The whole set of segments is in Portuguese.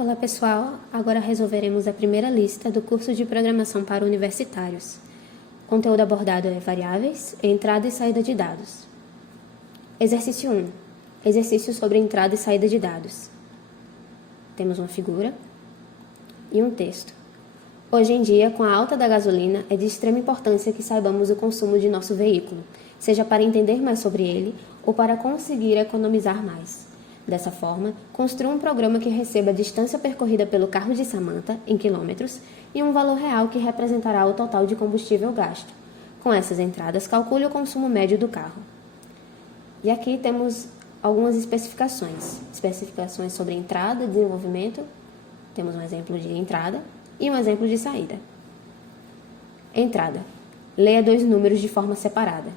Olá pessoal, agora resolveremos a primeira lista do curso de Programação para Universitários. O conteúdo abordado é variáveis, entrada e saída de dados. Exercício 1. Exercício sobre entrada e saída de dados. Temos uma figura e um texto. Hoje em dia, com a alta da gasolina, é de extrema importância que saibamos o consumo de nosso veículo, seja para entender mais sobre ele ou para conseguir economizar mais. Dessa forma, construa um programa que receba a distância percorrida pelo carro de Samantha, em quilômetros, e um valor real que representará o total de combustível gasto. Com essas entradas, calcule o consumo médio do carro. E aqui temos algumas especificações. Especificações sobre entrada, desenvolvimento. Temos um exemplo de entrada e um exemplo de saída. Entrada. Leia 2 números de forma separada.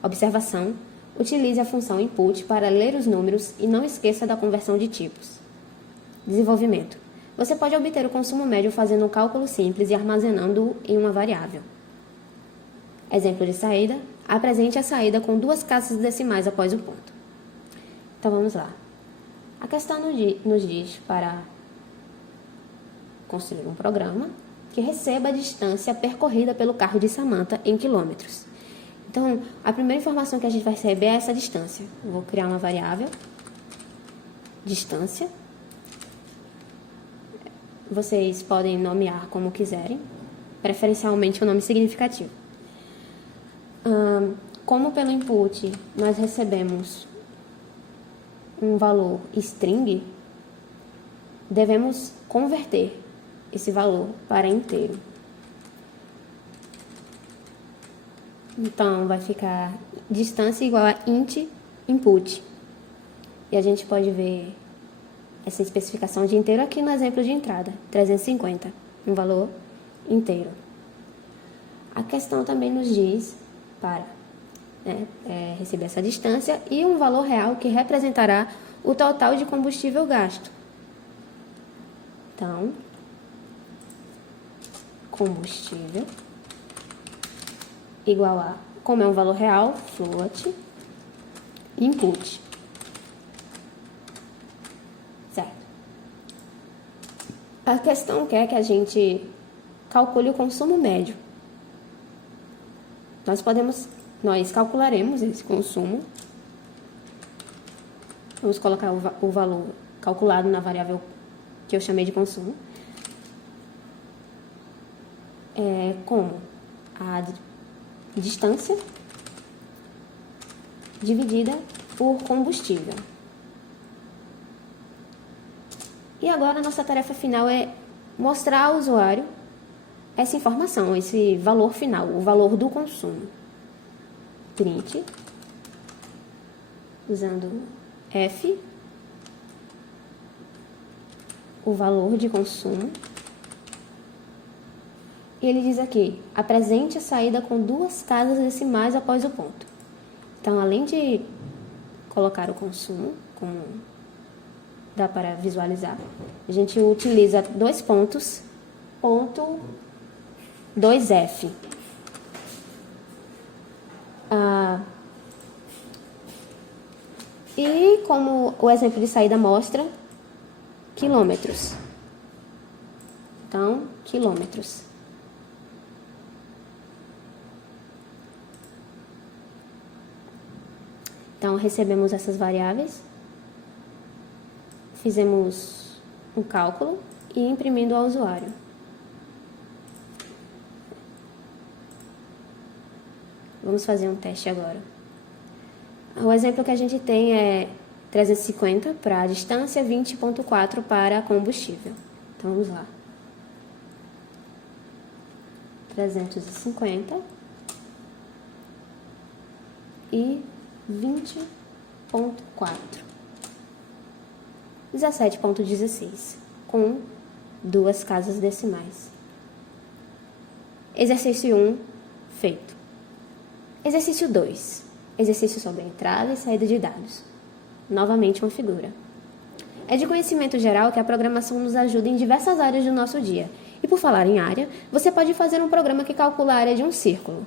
Observação. Utilize a função input para ler os números e não esqueça da conversão de tipos. Desenvolvimento. Você pode obter o consumo médio fazendo um cálculo simples e armazenando-o em uma variável. Exemplo de saída. Apresente a saída com 2 casas decimais após o ponto. Então vamos lá. A questão nos diz para construir um programa que receba a distância percorrida pelo carro de Samantha em quilômetros. Então, a primeira informação que a gente vai receber é essa distância. Eu vou criar uma variável, distância. Vocês podem nomear como quiserem, preferencialmente o nome significativo. Como pelo input nós recebemos um valor string, devemos converter esse valor para inteiro. Então, vai ficar distância igual a int input. E a gente pode ver essa especificação de inteiro aqui no exemplo de entrada, 350, um valor inteiro. A questão também nos diz para receber essa distância e um valor real que representará o total de combustível gasto. Então, combustível igual a, como é um valor real, float, input. Certo. A questão quer que a gente calcule o consumo médio. Nós calcularemos esse consumo. Vamos colocar o valor calculado na variável que eu chamei de consumo. Como a distância dividida por combustível. E agora a nossa tarefa final é mostrar ao usuário essa informação, esse valor final, o valor do consumo. Print, usando F, o valor de consumo. E ele diz aqui, apresente a saída com 2 casas decimais após o ponto. Então, além de colocar o consumo, como dá para visualizar, a gente utiliza 2 pontos, ponto 2F. E como o exemplo de saída mostra, quilômetros. Então, quilômetros. Então, recebemos essas variáveis, fizemos um cálculo e imprimindo ao usuário. Vamos fazer um teste agora. O exemplo que a gente tem é 350 para a distância, 20,4 para combustível. Então, vamos lá. 350 e 20,4. 17,16, com 2 casas decimais. Exercício 1, feito. Exercício 2. Exercício sobre entrada e saída de dados. Novamente uma figura. É de conhecimento geral que a programação nos ajuda em diversas áreas do nosso dia. E por falar em área, você pode fazer um programa que calcula a área de um círculo.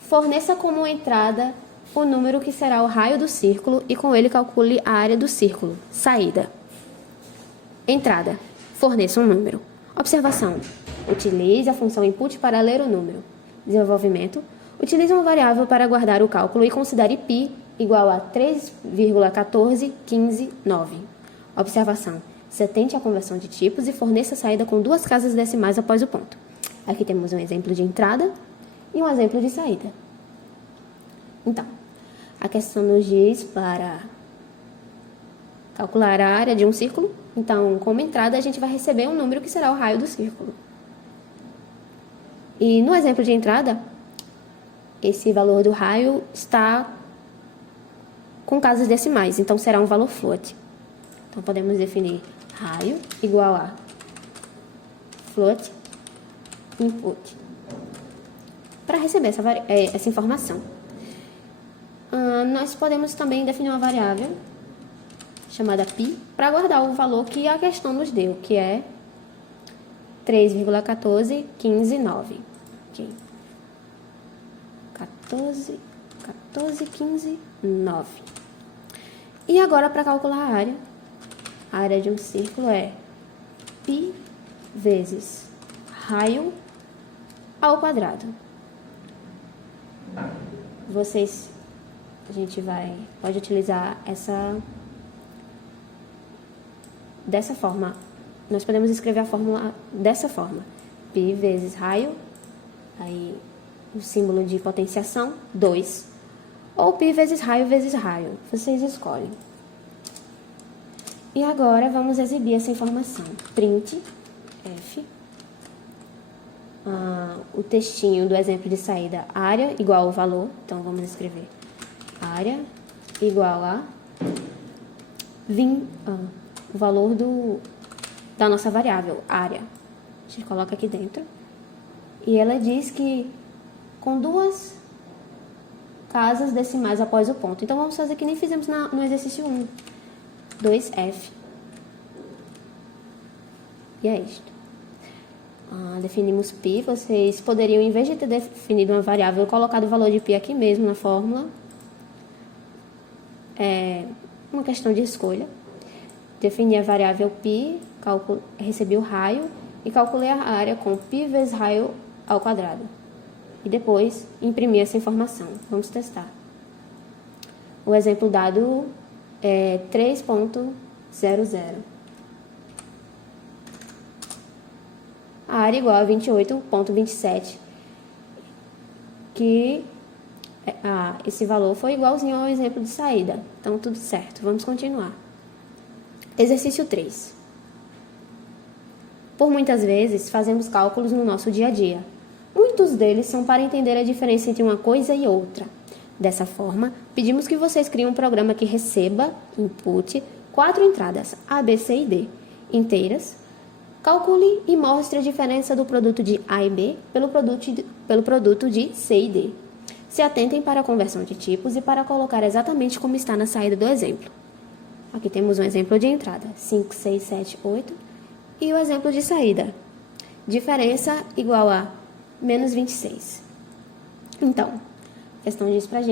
Forneça como entrada o número que será o raio do círculo e com ele calcule a área do círculo. Saída. Entrada. Forneça um número. Observação. Utilize a função input para ler o número. Desenvolvimento. Utilize uma variável para guardar o cálculo e considere π igual a 3,14159. Observação. Se atente à conversão de tipos e forneça a saída com 2 casas decimais após o ponto. Aqui temos um exemplo de entrada e um exemplo de saída. Então, a questão nos diz para calcular a área de um círculo. Então, como entrada, a gente vai receber um número que será o raio do círculo. E no exemplo de entrada, esse valor do raio está com casas decimais, então será um valor float. Então, podemos definir raio igual a float input para receber essa informação. Nós podemos também definir uma variável chamada π para guardar o valor que a questão nos deu, que é 3,14159. Okay. 14,15,9. E agora, para calcular a área de um círculo é π vezes raio ao quadrado. A gente pode utilizar dessa forma. Nós podemos escrever a fórmula dessa forma: π vezes raio, aí o símbolo de potenciação, 2, ou π vezes raio, vocês escolhem. E agora vamos exibir essa informação. Print, F, o textinho do exemplo de saída, área igual ao valor, então vamos escrever área igual a o valor da nossa variável, área. A gente coloca aqui dentro. E ela diz que com 2 casas decimais após o ponto. Então, vamos fazer que nem fizemos no exercício 1. 2F. E é isto. Definimos π. Vocês poderiam, em vez de ter definido uma variável, colocado o valor de π aqui mesmo na fórmula. É uma questão de escolha. Defini a variável π, recebi o raio e calculei a área com π vezes raio ao quadrado. E depois imprimi essa informação. Vamos testar. O exemplo dado é 3.00. A área igual a 28.27, que esse valor foi igualzinho ao exemplo de saída. Então, tudo certo. Vamos continuar. Exercício 3. Por muitas vezes, fazemos cálculos no nosso dia a dia. Muitos deles são para entender a diferença entre uma coisa e outra. Dessa forma, pedimos que vocês criem um programa que receba, input, 4 entradas, A, B, C e D, inteiras. Calcule e mostre a diferença do produto de A e B pelo produto de C e D. Se atentem para a conversão de tipos e para colocar exatamente como está na saída do exemplo. Aqui temos um exemplo de entrada, 5, 6, 7, 8, e o exemplo de saída, diferença igual a menos 26. Então, a questão diz para a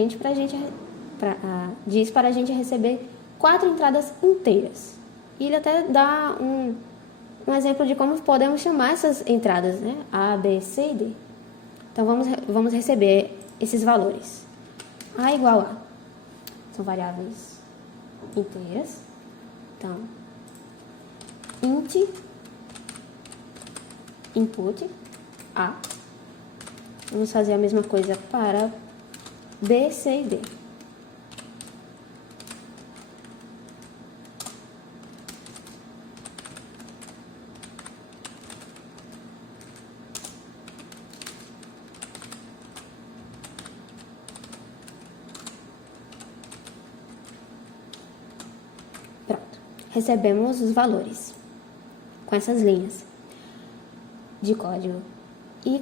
gente receber 4 entradas inteiras. E ele até dá um exemplo de como podemos chamar essas entradas, né? A, B, C e D. Então, vamos receber esses valores. A igual a. São variáveis inteiras. Então, int input A. Vamos fazer a mesma coisa para B, C e D. Pronto. Recebemos os valores com essas linhas de código. E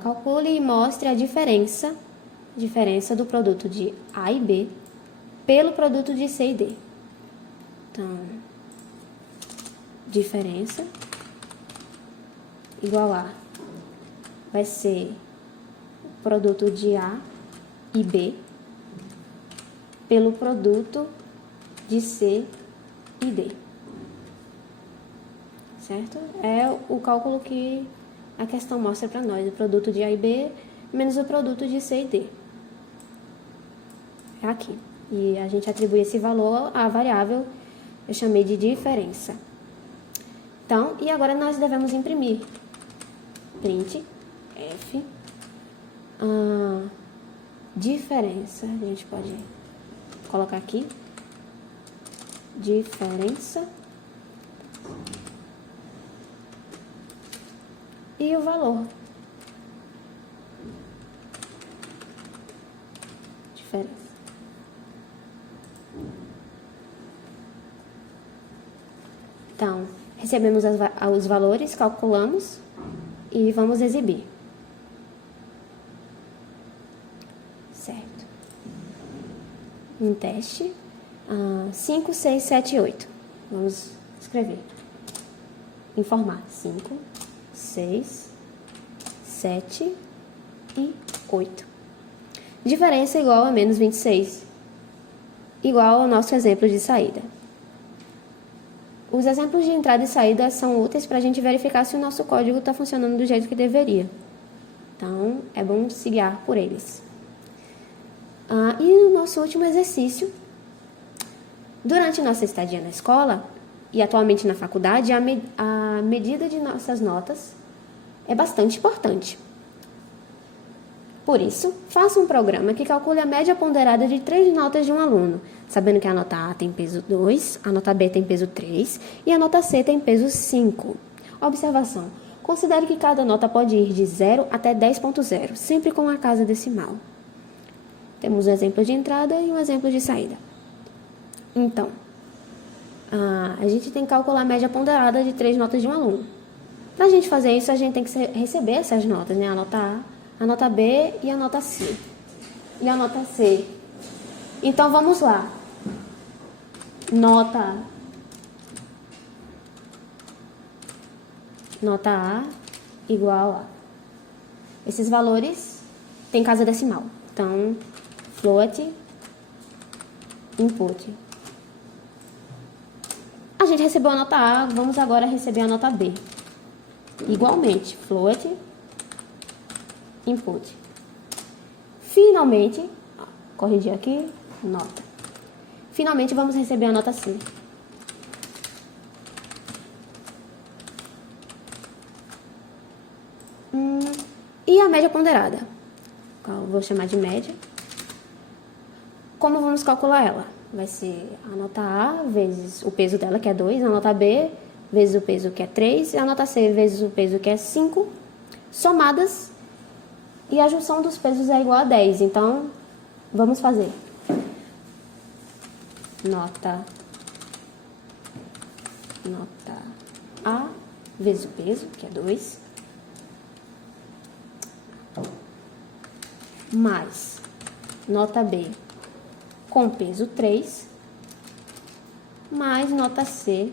calcule e mostre a diferença do produto de A e B pelo produto de C e D. Então, diferença igual a vai ser o produto de A e B pelo produto de C e D. certo? É o cálculo que a questão mostra para nós, o produto de A e B menos o produto de C e D. É aqui. E a gente atribui esse valor à variável, eu chamei de diferença. Então, e agora nós devemos imprimir. Print, F, diferença, a gente pode colocar aqui, diferença, e o valor. Diferença. Então, recebemos os valores, calculamos e vamos exibir. Certo. Um teste. 5, 6, 7, 8. Vamos escrever. Informar. 5, 6, 7 e 8. Diferença igual a menos 26. Igual ao nosso exemplo de saída. Os exemplos de entrada e saída são úteis para a gente verificar se o nosso código está funcionando do jeito que deveria. Então, é bom se guiar por eles. E no nosso último exercício, durante nossa estadia na escola e atualmente na faculdade, a medida de nossas notas é bastante importante. Por isso, faça um programa que calcule a média ponderada de 3 notas de um aluno, sabendo que a nota A tem peso 2, a nota B tem peso 3 e a nota C tem peso 5. Observação: considere que cada nota pode ir de 0 até 10.0, sempre com a casa decimal. Temos um exemplo de entrada e um exemplo de saída. Então, a gente tem que calcular a média ponderada de 3 notas de um aluno. Para a gente fazer isso, a gente tem que receber essas notas, né? A nota A, a nota B e a nota C. E a nota C. Então, vamos lá. Nota A igual a... Esses valores têm casa decimal. Então, float, input. A gente recebeu a nota A, vamos agora receber a nota B. Igualmente, float, input. Finalmente, corrigir aqui, nota. Finalmente, vamos receber a nota C. E a média ponderada, qual eu vou chamar de média. Como vamos calcular ela? Vai ser a nota A vezes o peso dela, que é 2, a nota B vezes o peso, que é 3, e a nota C vezes o peso, que é 5, somadas, e a junção dos pesos é igual a 10. Então, vamos fazer. Nota A vezes o peso, que é 2, mais nota B com peso 3, mais nota C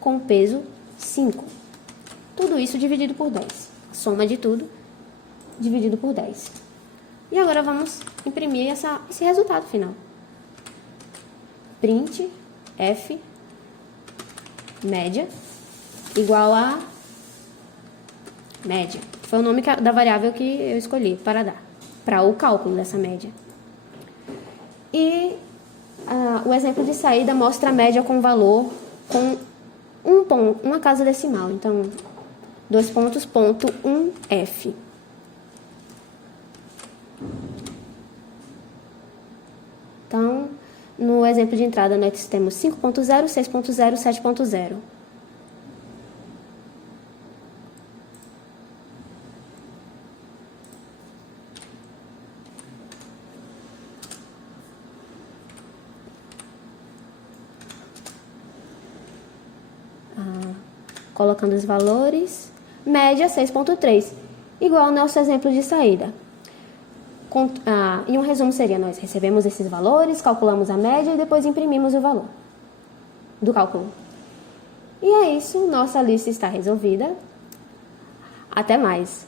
com peso 5. Tudo isso dividido por 10. Soma de tudo dividido por 10. E agora vamos imprimir esse resultado final. Print F média igual a média. Foi o nome da variável que eu escolhi para o cálculo dessa média. E o exemplo de saída mostra a média com valor com uma casa decimal. Então, 2 pontos, ponto 1F. Então, no exemplo de entrada, nós temos 5.0, 6.0, 7.0. Colocando os valores, média 6.3, igual ao nosso exemplo de saída. E um resumo seria, nós recebemos esses valores, calculamos a média e depois imprimimos o valor do cálculo. E é isso, nossa lista está resolvida. Até mais!